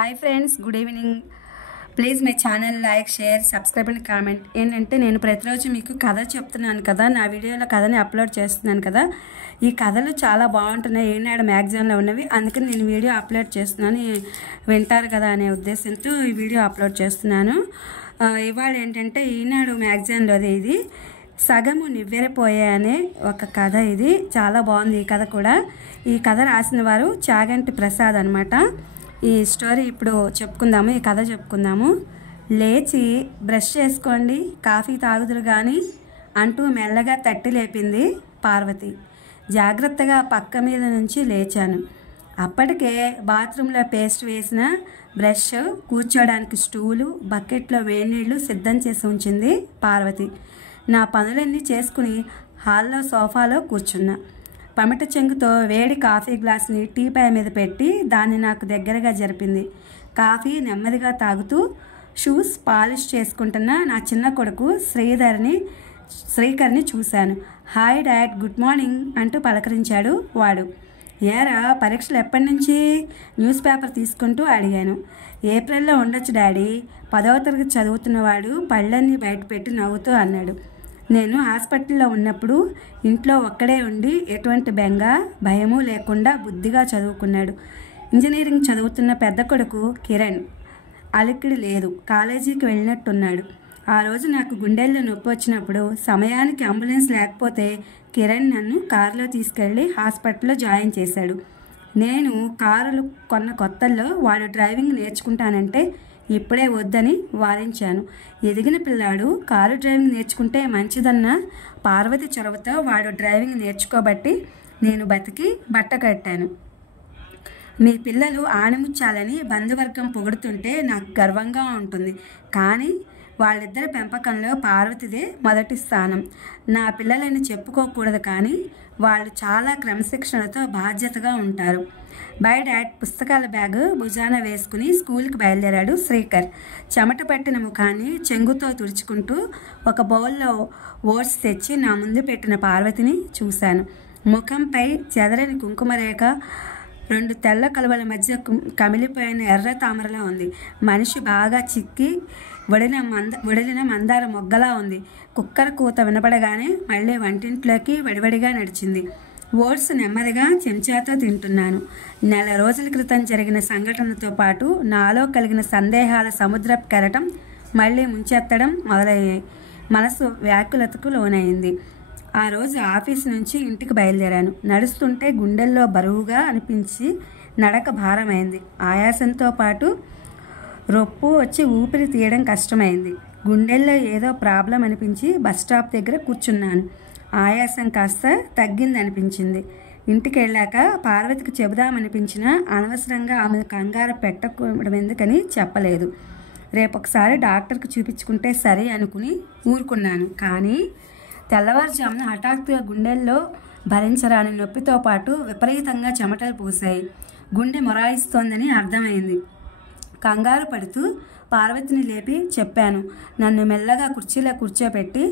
Hi friends, good evening. Please my channel like, share, subscribe and comment. ఏంటంటే నేను ప్రతిరోజు మీకు కథ చెప్తున్నాను కదా, నా వీడియోలో కథని అప్లోడ్ చేస్తున్నాను కదా. ఈ కథలు చాలా బాగుంటున్నాయి, ఈనాడు మ్యాగజైన్లో ఉన్నవి. అందుకని నేను వీడియో అప్లోడ్ చేస్తున్నాను, వింటారు కదా అనే ఉద్దేశంతో ఈ వీడియో అప్లోడ్ చేస్తున్నాను. ఇవాళ ఏంటంటే ఈనాడు మ్యాగజైన్లోది ఇది సగము నివ్వెరపోయే అనే ఒక కథ. ఇది చాలా బాగుంది ఈ కథ కూడా. ఈ కథ రాసిన వారు చాగంటి ప్రసాద్ అనమాట. ఈ స్టోరీ ఇప్పుడు చెప్పుకుందాము, ఈ కథ చెప్పుకుందాము. లేచి బ్రష్ చేసుకోండి, కాఫీ తాగుదురు కానీ అంటూ మెల్లగా తట్టి లేపింది పార్వతి. జాగ్రత్తగా పక్క మీద నుంచి లేచాను. అప్పటికే బాత్రూంలో పేస్ట్ వేసిన బ్రష్, కూర్చోడానికి స్టూలు, బకెట్లో వేడినీళ్ళు సిద్ధం చేసి ఉంచింది పార్వతి. నా పనులన్నీ చేసుకుని హాల్లో సోఫాలో కూర్చున్నా. పమిట చెంగుతో వేడి కాఫీ గ్లాసుని టీపాయ్ మీద పెట్టి దాన్ని నాకు దగ్గరగా జరిపింది. కాఫీ నెమ్మదిగా తాగుతూ షూస్ పాలిష్ చేసుకుంటున్న నా చిన్న కొడుకు శ్రీకర్ని చూశాను. హాయ్ డాడ్, గుడ్ మార్నింగ్ అంటూ పలకరించాడు వాడు. ఏరా, పరీక్షలు ఎప్పటి నుంచి? న్యూస్ పేపర్ తీసుకుంటూ అడిగాను. ఏప్రిల్లో ఉండొచ్చు డాడీ, 10వ తరగతి చదువుతున్నవాడు పళ్ళన్నీ బయటపెట్టి నవ్వుతూ అన్నాడు. నేను హాస్పిటల్లో ఉన్నప్పుడు ఇంట్లో ఒక్కడే ఉండి ఎటువంటి బెంగ భయము లేకుండా బుద్ధిగా చదువుకున్నాడు. ఇంజనీరింగ్ చదువుతున్న పెద్ద కొడుకు కిరణ్ అలికిడి లేదు, కాలేజీకి వెళ్ళినట్టున్నాడు. ఆ రోజు నాకు గుండెల్లో నొప్పి వచ్చినప్పుడు సమయానికి అంబులెన్స్ లేకపోతే కిరణ్ నన్ను కారులో తీసుకెళ్ళి హాస్పిటల్లో జాయిన్ చేశాడు. నేను కారులు కొన్న కొత్తల్లో వాడు డ్రైవింగ్ నేర్చుకుంటానంటే ఇప్పుడే వద్దని వారించాను. ఎదిగిన పిల్లాడు కారు డ్రైవింగ్ నేర్చుకుంటే మంచిదన్న పార్వతి చొరవతో వాడు డ్రైవింగ్ నేర్చుకోబట్టి నేను బతికి బట్ట కట్టాను. మీ పిల్లలు ఆణిముచ్చాలని బంధువర్గం పొగుడుతుంటే నాకు గర్వంగా ఉంటుంది. కానీ వాళ్ళిద్దరి పెంపకంలో పార్వతిదే మొదటి స్థానం. నా పిల్లలని చెప్పుకోకూడదు, కానీ వాళ్ళు చాలా క్రమశిక్షణతో బాధ్యతగా ఉంటారు. బై డాడ్ పుస్తకాల బ్యాగ్ భుజాన వేసుకుని స్కూల్కి బయలుదేరాడు శ్రీకర్. చెమట పట్టిన ముఖాన్ని చెంగుతో తుడుచుకుంటూ ఒక బౌల్లో ఓట్స్ తెచ్చి నా ముందు పెట్టిన పార్వతిని చూశాను. ముఖంపై చెదరని కుంకుమరేఖ 2 తెల్ల కలువల మధ్య కమిలిపోయిన ఎర్ర తామరలా ఉంది. మనిషి బాగా చిక్కి వడిలిన మందార మొగ్గలా ఉంది. కుక్కర కూత వినపడగానే మళ్ళీ వంటింట్లోకి వడివడిగా నడిచింది. ఓట్స్ నెమ్మదిగా చెంచాతో తింటున్నాను. నెల రోజుల క్రితం జరిగిన సంఘటనతో పాటు నాలో కలిగిన సందేహాల సముద్రపు కెరటం మళ్ళీ ముంచెత్తడం మొదలయ్యాయి. మనసు వ్యాకులతకు లోనైంది. ఆ రోజు ఆఫీస్ నుంచి ఇంటికి బయలుదేరాను. నడుస్తుంటే గుండెల్లో బరువుగా అనిపించి నడక భారమైంది. ఆయాసంతో పాటు రొప్పు వచ్చి ఊపిరి తీయడం కష్టమైంది. గుండెల్లో ఏదో ప్రాబ్లం అనిపించి బస్టాప్ దగ్గర కూర్చున్నాను. ఆయాసం కాస్త తగ్గిందనిపించింది. ఇంటికి వెళ్ళాక పార్వతికి చెబుదామనిపించినా అనవసరంగా ఆమె కంగారు పెట్టకూడదు ఎందుకని చెప్పలేదు. రేపొకసారి డాక్టర్కి చూపించుకుంటే సరే అనుకుని ఊరుకున్నాను. కానీ తెల్లవారుజామున హఠాత్తుగా గుండెల్లో భరించరాని నొప్పితో పాటు విపరీతంగా చెమటలు పూసాయి. గుండె మొరాయిస్తోందని అర్థమైంది. కంగారు పడుతూ పార్వతిని లేపి చెప్పాను. నన్ను మెల్లగా కుర్చీలో కూర్చోపెట్టి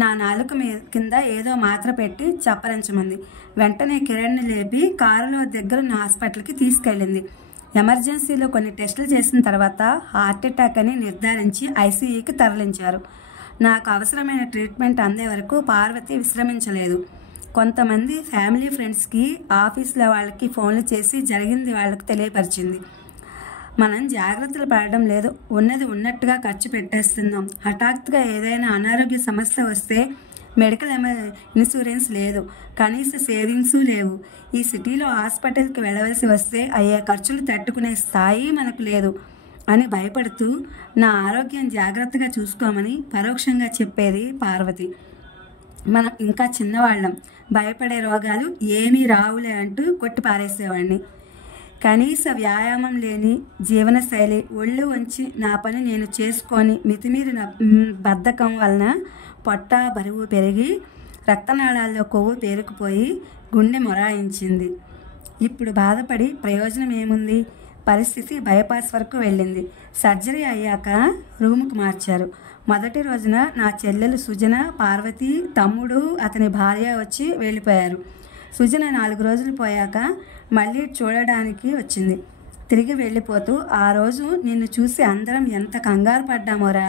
నా నాలుక కింద ఏదో మాత్ర పెట్టి చప్పరించమంది. వెంటనే కిరణ్ని లేపి కారులో దగ్గరున్న హాస్పిటల్కి తీసుకెళ్ళింది. ఎమర్జెన్సీలో కొన్ని టెస్టులు చేసిన తర్వాత హార్ట్ అటాక్ అని నిర్ధారించి ఐసీయూకి తరలించారు. నాకు అవసరమైన ట్రీట్మెంట్ అందే వరకు పార్వతి విశ్రమించలేదు. కొంతమంది ఫ్యామిలీ ఫ్రెండ్స్కి, ఆఫీసులో వాళ్ళకి ఫోన్లు చేసి జరిగింది వాళ్ళకి తెలియపరిచింది. మనం జాగ్రత్తలు పడడం లేదు, ఉన్నది ఉన్నట్టుగా ఖర్చు పెట్టేస్తున్నాం. హఠాత్తుగా ఏదైనా అనారోగ్య సమస్య వస్తే మెడికల్ ఇన్సూరెన్స్ లేదు, కనీస సేవింగ్స్ లేవు. ఈ సిటీలో హాస్పిటల్కి వెళ్ళవలసి వస్తే అయ్యే ఖర్చులు తట్టుకునే స్థాయి మనకు లేదు అని భయపడుతూ నా ఆరోగ్యం జాగ్రత్తగా చూసుకోమని పరోక్షంగా చెప్పేది పార్వతి. మనం ఇంకా చిన్నవాళ్ళం, భయపడే రోగాలు ఏమీ రావులే అంటూ కొట్టి పారేసేవాడిని. కనీస వ్యాయామం లేని జీవనశైలి, ఒళ్ళు వంచి నా పని నేను చేసుకొని మితిమీరిన బద్ధకం వలన పొట్ట బరువు పెరిగి రక్తనాళాల్లో కొవ్వు పేరుకుపోయి గుండె మొరాయించింది. ఇప్పుడు బాధపడి ప్రయోజనం ఏముంది? పరిస్థితి బైపాస్ వరకు వెళ్ళింది. సర్జరీ అయ్యాక రూముకు మార్చారు. మొదటి రోజున నా చెల్లెలు సుజన, పార్వతి, తమ్ముడు, అతని భార్య వచ్చి వెళ్ళిపోయారు. సుజన 4 రోజులు పోయాక మళ్ళీ చూడడానికి వచ్చింది. తిరిగి వెళ్ళిపోతూ, ఆ రోజు నిన్ను చూసి అందరం ఎంత కంగారు పడ్డామోరా,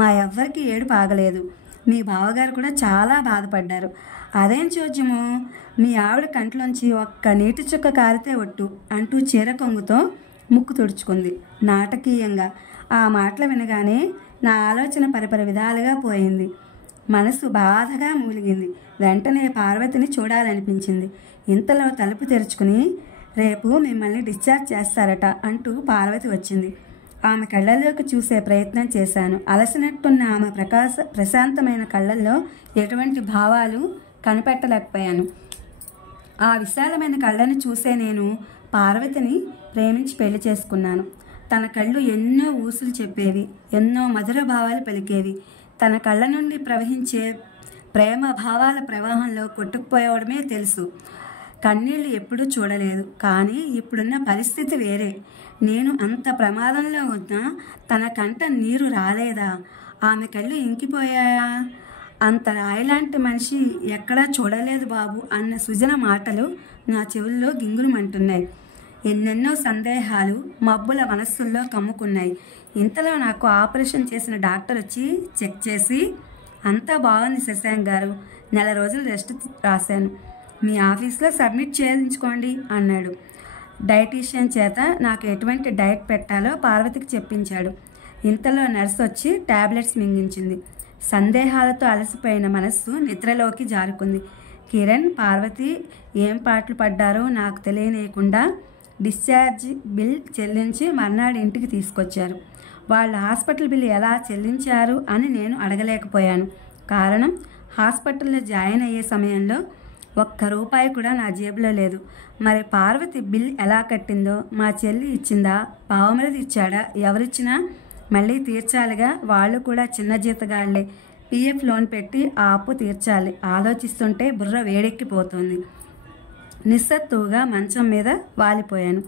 మా ఎవ్వరికి ఏడుపు ఆగలేదు. మీ బావగారు కూడా చాలా బాధపడ్డారు. అదేం చోద్యము, మీ ఆవిడ కంట్లోంచి ఒక్క నీటి చుక్క కారితే ఒట్టు అంటూ చీర కొంగుతో ముక్కు తుడుచుకుంది నాటకీయంగా. ఆ మాటలు వినగానే నా ఆలోచన పరిపరి విధాలుగా పోయింది. మనసు బాధగా మూలిగింది. వెంటనే పార్వతిని చూడాలనిపించింది. ఇంతలో తలుపు తెరుచుకుని, రేపు మిమ్మల్ని డిశ్చార్జ్ చేస్తారట అంటూ పార్వతి వచ్చింది. ఆమె కళ్ళల్లోకి చూసే ప్రయత్నం చేశాను. అలసినట్టున్న ఆమె ప్రశాంతమైన కళ్ళల్లో ఎటువంటి భావాలు కనిపెట్టలేకపోయాను. ఆ విశాలమైన కళ్ళను చూసే నేను పార్వతిని ప్రేమించి పెళ్లి చేసుకున్నాను. తన కళ్ళు ఎన్నో ఊసులు చెప్పేవి, ఎన్నో మధుర భావాలు పలికేవి. తన కళ్ళ నుండి ప్రవహించే ప్రేమ భావాల ప్రవాహంలో కొట్టుకుపోవడమే తెలుసు. కన్నీళ్లు ఎప్పుడూ చూడలేదు. కానీ ఇప్పుడున్న పరిస్థితి వేరే. నేను అంత ప్రమాదంలో ఉన్నా తన కంట నీరు రాలేదా? ఆమె కళ్ళు ఇంకిపోయాయా? అంత రాయిలాంటి మనిషి ఎక్కడా చూడలేదు బాబు అన్న సుజన మాటలు నా చెవుల్లో గింగులుమంటున్నాయి. ఎన్నెన్నో సందేహాలు మబ్బుల మనస్సుల్లో కమ్ముకున్నాయి. ఇంతలో నాకు ఆపరేషన్ చేసిన డాక్టర్ వచ్చి చెక్ చేసి, అంతా బాగుంది శశాంక్ గారు, నెల రోజులు రెస్ట్ రాశాను, మీ ఆఫీస్లో సబ్మిట్ చేయించుకోండి అన్నాడు. డైటీషియన్ చేత నాకు ఎటువంటి డైట్ పెట్టాలో పార్వతికి చెప్పించాడు. ఇంతలో నర్సు వచ్చి టాబ్లెట్స్ మింగించింది. సందేహాలతో అలసిపోయిన మనస్సు నిద్రలోకి జారుకుంది. కిరణ్, పార్వతి ఏం పాటలు పడ్డారో నాకు తెలియనీయకుండా డిశ్చార్జ్ బిల్ చెల్లించి మర్నాడు ఇంటికి తీసుకొచ్చారు. వాళ్ళు హాస్పిటల్ బిల్ ఎలా చెల్లించారు అని నేను అడగలేకపోయాను. కారణం, హాస్పిటల్లో జాయిన్ అయ్యే సమయంలో ఒక్క రూపాయి కూడా నా జేబులో లేదు. మరి పార్వతి బిల్ ఎలా కట్టిందో, మా చెల్లి ఇచ్చిందా, బావమరిది ఇచ్చాడా, ఎవరిచ్చినా మళ్ళీ తీర్చాలిగా. వాళ్ళు కూడా చిన్న జీతగాళ్లే. పిఎఫ్ లోన్ పెట్టి ఆ అప్పు తీర్చాలి. ఆలోచిస్తుంటే బుర్ర వేడెక్కిపోతుంది. నిస్సత్తువుగా మంచం మీద వాలిపోయాను.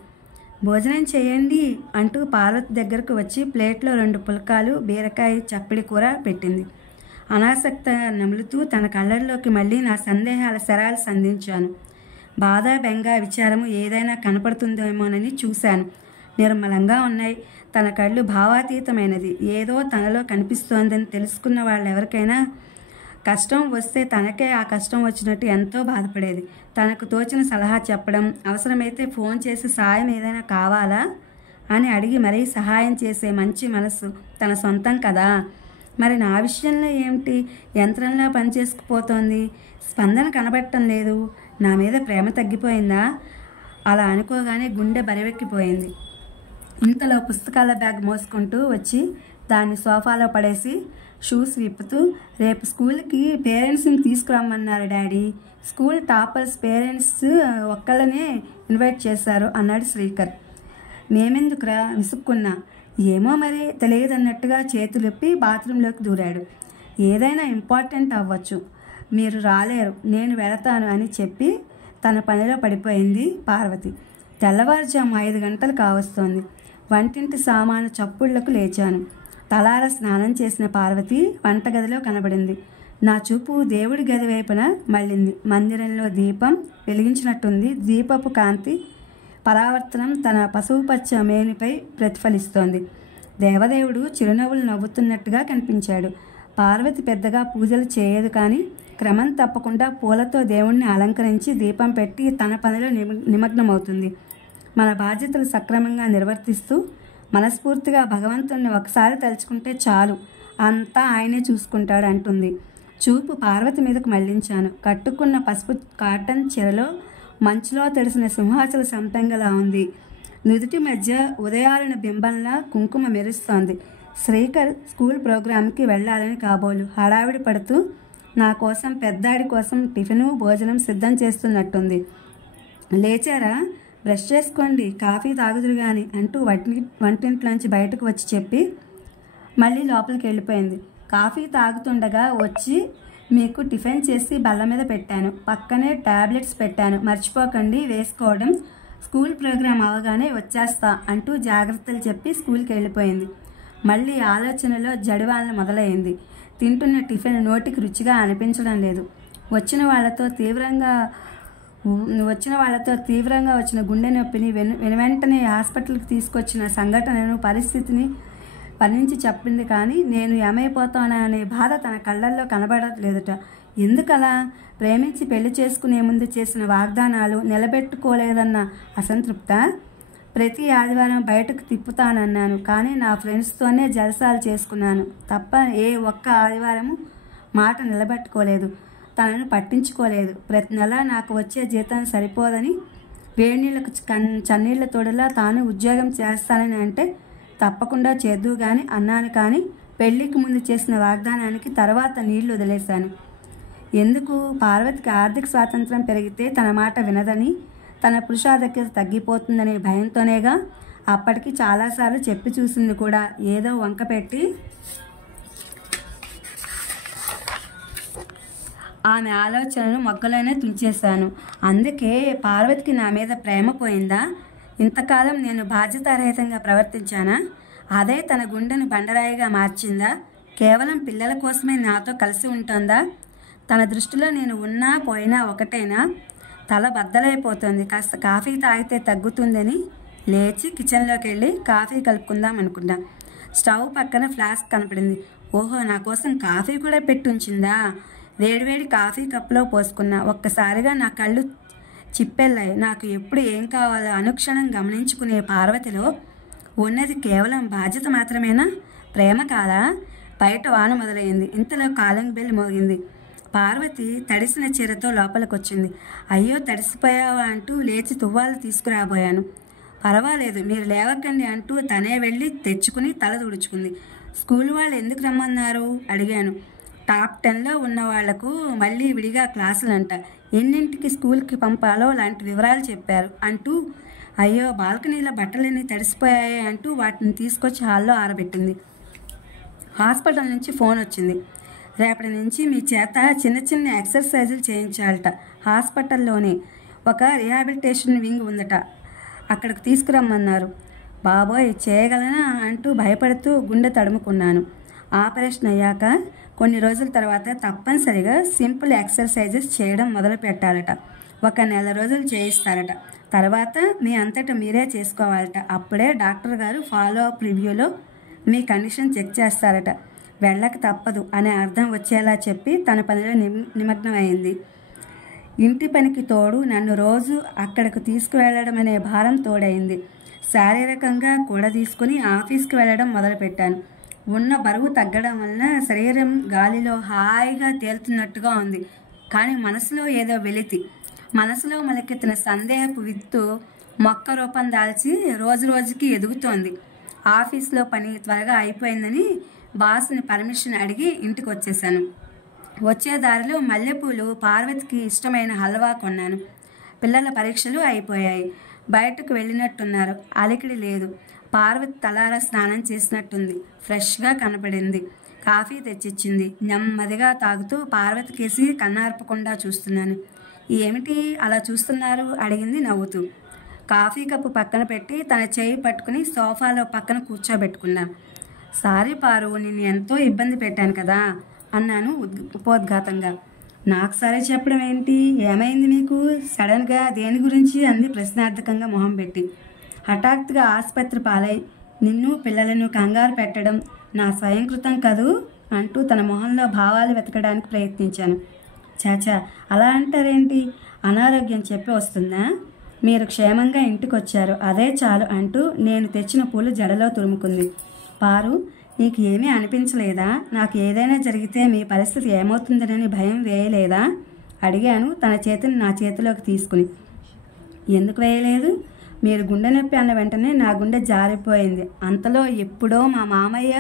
భోజనం చేయండి అంటూ పార్వతి దగ్గరకు వచ్చి ప్లేట్లో 2 పుల్కాలు, బీరకాయ చప్పిడి కూర పెట్టింది. అనాసక్తంగా నములుతూ తన కళ్ళల్లోకి మళ్ళీ నా సందేహాల శరాలు సంధించాను. బాధ, బెంగ, విచారము ఏదైనా కనపడుతుందేమోనని చూశాను. నిర్మలంగా ఉన్నాయి. తన కళ్ళు భావాతీతమైనది. ఏదో తనలో కనిపిస్తోందని తెలుసుకున్న వాళ్ళెవరికైనా కష్టం వస్తే తనకే ఆ కష్టం వచ్చినట్టు ఎంతో బాధపడేది. తనకు తోచిన సలహా చెప్పడం, అవసరమైతే ఫోన్ చేసి సాయం ఏదైనా కావాలా అని అడిగి మరీ సహాయం చేసే మంచి మనసు తన సొంతం కదా. మరి నా విషయంలో ఏమిటి? యంత్రంలా పనిచేసుకుపోతోంది. స్పందన కనబడటం లేదు. నా మీద ప్రేమ తగ్గిపోయిందా? అలా అనుకోగానే గుండె బరివెక్కిపోయింది. ఇంతలో పుస్తకాల బ్యాగ్ మోసుకుంటూ వచ్చి దాన్ని సోఫాలో పడేసి షూస్ విప్పుతూ, రేపు స్కూల్కి పేరెంట్స్ని తీసుకురమ్మన్నారు డాడీ. స్కూల్ టాపర్స్ పేరెంట్స్ ఒక్కళ్ళనే ఇన్వైట్ చేశారు అన్నాడు శ్రీకర్. మేమెందుకురా విసుక్కున్నా. ఏమో మరి తెలియదన్నట్టుగా చేతులెప్పి బాత్రూంలోకి దూరాడు. ఏదైనా ఇంపార్టెంట్ అవ్వచ్చు, మీరు రాలేరు, నేను వెళతాను అని చెప్పి తన పనిలో పడిపోయింది పార్వతి. తెల్లవారుజాము 5 గంటలు కావస్తోంది. వంటింటి సామాను చప్పుళ్లకు లేచాను. తలార స్నానం చేసిన పార్వతి వంటగదిలో కనబడింది. నా చూపు దేవుడి గది వైపున మళ్ళింది. మందిరంలో దీపం వెలిగించినట్టుంది. దీపపు కాంతి పరావర్తనం తన పసుపుపచ్చ మేనిపై ప్రతిఫలిస్తోంది. దేవదేవుడు చిరునవ్వులు నవ్వుతున్నట్టుగా కనిపించాడు. పార్వతి పెద్దగా పూజలు చేయదు, కానీ క్రమం తప్పకుండా పూలతో దేవుణ్ణి అలంకరించి దీపం పెట్టి తన పనిలో నిమగ్నమవుతుంది. మన బాధ్యతలు సక్రమంగా నిర్వర్తిస్తూ మనస్ఫూర్తిగా భగవంతుణ్ణి ఒకసారి తలుచుకుంటే చాలు, అంతా ఆయనే చూసుకుంటాడు అంటుంది. చూపు పార్వతి మీదకు మళ్లించాను. కట్టుకున్న పసుపు కాటన్ చీరలో మంచులో తడిసిన సింహాచల సంపెంగలా ఉంది. నుదుటి మధ్య ఉదయాలన బింబంలా కుంకుమ మెరుస్తోంది. శ్రీకర్ స్కూల్ ప్రోగ్రాంకి వెళ్ళాలని కాబోలు హడావిడి పడుతూ నా కోసం, పెద్దాడి కోసం టిఫిను భోజనం సిద్ధం చేస్తున్నట్టుంది. లేచారా, బ్రష్ చేసుకోండి, కాఫీ తాగుదురు కానీ అంటూ వంటింట్లోంచి బయటకు వచ్చి చెప్పి మళ్ళీ లోపలికి వెళ్ళిపోయింది. కాఫీ తాగుతుండగా వచ్చి, మీకు టిఫిన్ చేసి బల్ల మీద పెట్టాను, పక్కనే టాబ్లెట్స్ పెట్టాను, మర్చిపోకండి వేసుకోవడం, స్కూల్ ప్రోగ్రాం అవగానే వచ్చేస్తా అంటూ జాగ్రత్తలు చెప్పి స్కూల్కి వెళ్ళిపోయింది. మళ్ళీ ఆలోచనలో జడివాలన మొదలైంది. తింటున్న టిఫిన్ నోటికి రుచిగా అనిపించడం లేదు. వచ్చిన వాళ్లతో తీవ్రంగా వచ్చిన వాళ్ళతో తీవ్రంగా వచ్చిన గుండె నొప్పిని వెంటనే హాస్పిటల్కి తీసుకొచ్చిన సంఘటనను పరిస్థితిని వర్ణించి చెప్పింది. కానీ నేను ఏమైపోతాననే బాధ తన కళ్ళల్లో కనబడలేదుట. ఎందుకలా? ప్రేమించి పెళ్లి చేసుకునే ముందు చేసిన వాగ్దానాలు నిలబెట్టుకోలేదన్న అసంతృప్త. ప్రతి ఆదివారం బయటకు తిప్పుతానన్నాను, కానీ నా ఫ్రెండ్స్తోనే జలసాలు చేసుకున్నాను తప్ప ఏ ఒక్క ఆదివారము మాట నిలబెట్టుకోలేదు. తనను పట్టించుకోలేదు. ప్రతి నెల నాకు వచ్చే జీతం సరిపోదని వేడినీళ్ళకు చన్నీళ్ళ తోడులా తాను ఉద్యోగం చేస్తానని అంటే తప్పకుండా చేద్దు కానీ అన్నాను. కానీ పెళ్లికి ముందు చేసిన వాగ్దానానికి తర్వాత నీళ్లు వదిలేశాను. ఎందుకు? పార్వతికి ఆర్థిక స్వాతంత్రం పెరిగితే తన మాట వినదని, తన పురుషాధిక్యత తగ్గిపోతుందనే భయంతోనేగా. అప్పటికి చాలాసార్లు చెప్పి చూసింది కూడా. ఏదో వంక పెట్టి ఆమె ఆలోచనను మొగ్గలోనే తుంచేశాను. అందుకే పార్వతికి నా మీద ప్రేమ పోయిందా? ఇంతకాలం నేను బాధ్యతారహితంగా ప్రవర్తించానా? అదే తన గుండెను బండరాయిగా మార్చిందా? కేవలం పిల్లల కోసమే నాతో కలిసి ఉంటుందా? తన దృష్టిలో నేను ఉన్నా పోయినా ఒకటేనా? తల బద్దలైపోతుంది. కాస్త కాఫీ తాగితే తగ్గుతుందని లేచి కిచెన్లోకి వెళ్ళి కాఫీ కలుపుకుందాం అనుకున్నా. స్టవ్ పక్కన ఫ్లాస్క్ కనపడింది. ఓహో, నా కోసం కాఫీ కూడా పెట్టుంచిందా? వేడివేడి కాఫీ కప్పులో పోసుకున్నా. ఒక్కసారిగా నా కళ్ళు చిప్పెళ్ళాయి. నాకు ఎప్పుడు ఏం కావాలో అనుక్షణం గమనించుకునే పార్వతిలో ఉన్నది కేవలం బాధ్యత మాత్రమేనా? ప్రేమ కాదా? బయట వాన మొదలైంది. ఇంతలో కాలింగ్ బెల్ మోగింది. పార్వతి తడిసిన చీరతో లోపలికొచ్చింది. అయ్యో, తడిసిపోయావా అంటూ లేచి తువ్వాలు తీసుకురాబోయాను. పర్వాలేదు, మీరు లేవకండి అంటూ తనే వెళ్ళి తెచ్చుకుని తల తుడుచుకుంది. స్కూల్ వాళ్ళు ఎందుకు రమ్మన్నారు అడిగాను. టాప్ 10లో ఉన్న వాళ్లకు మళ్ళీ విడిగా క్లాసులంట, ఎన్నింటికి స్కూల్కి పంపాలో లాంటి వివరాలు చెప్పారు అంటూ. అయ్యో, బాల్కనీలో బట్టలన్నీ తడిసిపోయాయి అంటూ వాటిని తీసుకొచ్చి హాల్లో ఆరబెట్టింది. హాస్పిటల్ నుంచి ఫోన్ వచ్చింది. రేపటి నుంచి మీ చేత చిన్న చిన్న ఎక్సర్సైజులు చేయించాలట. హాస్పిటల్లోనే ఒక రిహాబిలిటేషన్ వింగ్ ఉందట, అక్కడికి తీసుకురమ్మన్నారు. బాబోయ్, చేయగలనా అంటూ భయపడుతూ గుండె తడుముకున్నాను. ఆపరేషన్ అయ్యాక కొన్ని రోజుల తర్వాత తప్పనిసరిగా సింపుల్ ఎక్సర్సైజెస్ చేయడం మొదలు పెట్టాలట. 1 నెల రోజులు చేయిస్తారట. తర్వాత మీ అంతటా మీరే చేసుకోవాలట. అప్పుడే డాక్టర్ గారు ఫాలో అప్ రివ్యూలో మీ కండిషన్ చెక్ చేస్తారట. వెళ్ళక తప్పదు అనే అర్థం వచ్చేలా చెప్పి తన పనిలో నిమగ్నమైంది. ఇంటి పనికి తోడు నన్ను రోజు అక్కడికి తీసుకువెళ్ళడం అనే భారం తోడైంది. శారీరకంగా కూడా తీసుకుని ఆఫీస్కి వెళ్ళడం మొదలుపెట్టాను. ఉన్న బరువు తగ్గడం వలన శరీరం గాలిలో హాయిగా తేలుతున్నట్టుగా ఉంది. కానీ మనసులో ఏదో వెలితి. మనసులో మొలకెత్తిన సందేహపు విత్తు మొక్క రూపం దాల్చి రోజు రోజుకి ఎదుగుతోంది. ఆఫీస్లో పని త్వరగా అయిపోయిందని బాస్ని పర్మిషన్ అడిగి ఇంటికి వచ్చేసాను. వచ్చే దారిలో మల్లెపూలు, పార్వతికి ఇష్టమైన హల్వా కొన్నాను. పిల్లల పరీక్షలు అయిపోయాయి. బయటకు వెళ్ళినట్టున్నారు. అలికిడి లేదు. పార్వతి తలారా స్నానం చేసినట్టుంది. ఫ్రెష్గా కనపడింది. కాఫీ తెచ్చిచ్చింది. నెమ్మదిగా తాగుతూ పార్వతి కేసి కన్నార్పకుండా చూస్తున్నాను. ఏమిటి అలా చూస్తున్నారు అడిగింది నవ్వుతూ. కాఫీ కప్పు పక్కన పెట్టి తన చేయి పట్టుకుని సోఫాలో పక్కన కూర్చోబెట్టుకున్నాను. సారీ పారు, నిన్ను ఎంతో ఇబ్బంది పెట్టాను కదా అన్నాను ఉపోద్ఘాతంగా. నాకు సరే చెప్పడం ఏంటి? ఏమైంది మీకు? సడన్గా దేని గురించి అంది ప్రశ్నార్థకంగా మొహం పెట్టి. హఠాత్తుగా ఆసుపత్రి పాలై నిన్ను పిల్లలను కంగారు పెట్టడం నా స్వయంకృతం కదూ అంటూ తన మొహంలో భావాలు వెతకడానికి ప్రయత్నించాను. చాచా, అలా అంటారేంటి? అనారోగ్యం చెప్పి వస్తుందా? మీరు క్షేమంగా ఇంటికి వచ్చారు, అదే చాలు అంటూ నేను తెచ్చిన పూలు జడలో తురుముకుంది. పారు, నీకు ఏమీ అనిపించలేదా? నాకు ఏదైనా జరిగితే మీ పరిస్థితి ఏమవుతుందనని భయం వేయలేదా అడిగాను తన చేతిని నా చేతిలోకి తీసుకుని. ఎందుకు వేయలేదు? మీరు గుండె నొప్పి అన్న వెంటనే నా గుండె జారిపోయింది. అంతలో ఎప్పుడో మా మామయ్య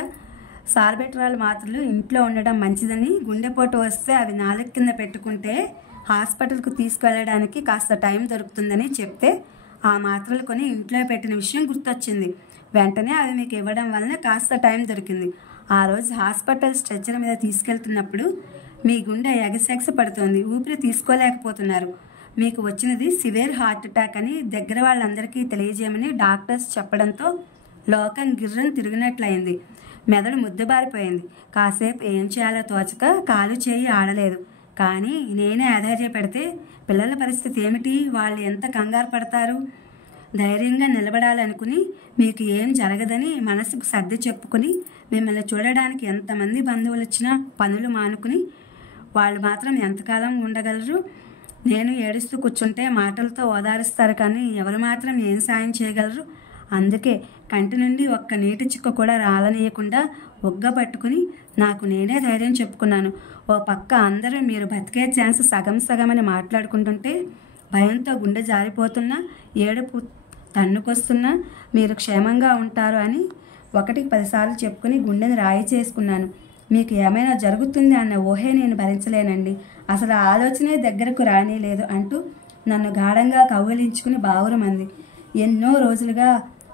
సార్బెట్రాల్ మాత్రలు ఇంట్లో ఉండడం మంచిదని, గుండెపోటు వస్తే అవి నాలుగు కింద పెట్టుకుంటే హాస్పిటల్కు తీసుకెళ్ళడానికి కాస్త టైం దొరుకుతుందని చెప్తే ఆ మాత్రలు కొని ఇంట్లో పెట్టిన విషయం గుర్తొచ్చింది. వెంటనే అవి మీకు ఇవ్వడం వలన కాస్త టైం దొరికింది. ఆ రోజు హాస్పిటల్ స్ట్రెచ్చర్ మీద తీసుకెళ్తున్నప్పుడు మీ గుండె ఎగసెగస పడుతోంది. ఊపిరి తీసుకోలేకపోతున్నారు. మీకు వచ్చినది సివియర్ హార్ట్ అటాక్ అని దగ్గర వాళ్ళందరికీ తెలియజేయమని డాక్టర్స్ చెప్పడంతో లోకం గిర్రని తిరిగినట్లయింది. మెదడు ముద్దుబారిపోయింది. కాసేపు ఏం చేయాలో తోచక కాలు చేయి ఆడలేదు. కానీ నేనే అధైర్యపడితే పిల్లల పరిస్థితి ఏమిటి? వాళ్ళు ఎంత కంగారు పడతారు? ధైర్యంగా నిలబడాలనుకుని మీకు ఏం జరగదని మనసుకు సర్ది చెప్పుకుని మిమ్మల్ని చూడడానికి ఎంతమంది బంధువులు వచ్చినా పనులు మానుకుని వాళ్ళు మాత్రం ఎంతకాలం ఉండగలరు? నేను ఏడుస్తూ కూర్చుంటే మాటలతో ఓదారుస్తారు కానీ ఎవరు మాత్రం ఏం సాయం చేయగలరు? అందుకే కంటి నుండి ఒక్క నీటి చుక్క కూడా రాలనీయకుండా ఒగ్గబట్టుకుని నాకు నేనే ధైర్యం చెప్పుకున్నాను. ఓ పక్క అందరూ మీరు బతికే ఛాన్స్ సగం సగమని మాట్లాడుకుంటుంటే భయంతో గుండె జారిపోతున్నా, ఏడుపు తన్నుకొస్తున్నా మీరు క్షేమంగా ఉంటారు అని 1కి 10 సార్లు చెప్పుకుని గుండెని రాయి చేసుకున్నాను. మీకు ఏమైనా జరుగుతుంది అన్న ఊహే నేను భరించలేనండి. అసలు ఆ ఆలోచనే దగ్గరకు రానేలేదు అంటూ నన్ను గాఢంగా కౌగిలించుకుని బావురమంది. ఎన్నో రోజులుగా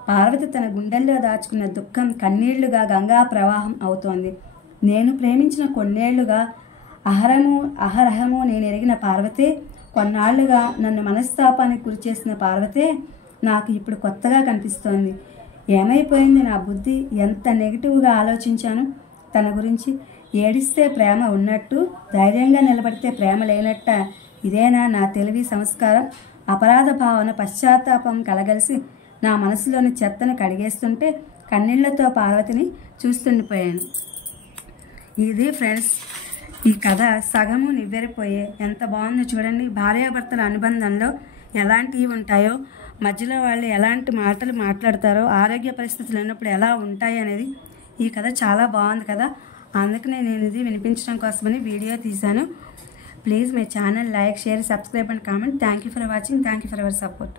పార్వతి తన గుండెల్లో దాచుకున్న దుఃఖం కన్నీళ్లుగా గంగా ప్రవాహం అవుతోంది. నేను ప్రేమించిన కొన్నేళ్లుగా అహరహము నేను ఎరిగిన పార్వతే, కొన్నాళ్లుగా నన్ను మనస్తాపానికి గురిచేసిన పార్వతే నాకు ఇప్పుడు కొత్తగా కనిపిస్తోంది. ఏమైపోయింది నా బుద్ధి? ఎంత నెగిటివ్గా ఆలోచించాను తన గురించి. ఏడిస్తే ప్రేమ ఉన్నట్టు, ధైర్యంగా నిలబడితే ప్రేమ లేనట్ట. ఇదేనా నా తెలివి సంస్కారం? అపరాధ భావన, పశ్చాత్తాపం కలగలిసి నా మనసులోని చెత్తను కడిగేస్తుంటే కన్నీళ్లతో పార్వతిని చూస్తుండిపోయాను. ఇది ఫ్రెండ్స్ ఈ కథ సగము నివ్వెరపోయే. ఎంత బాగుందో చూడండి. భార్యాభర్తల అనుబంధంలో ఎలాంటివి ఉంటాయో, మధ్యలో వాళ్ళు ఎలాంటి మాటలు మాట్లాడతారో, ఆరోగ్య పరిస్థితులు ఉన్నప్పుడు ఎలా ఉంటాయి అనేది ఈ కథ చాలా బాగుంది కదా. అందుకనే నేను ఇది వినిపించడం కోసమని వీడియో తీశాను. Please my channel like, share, subscribe and comment. Thank you for watching. Thank you for our support.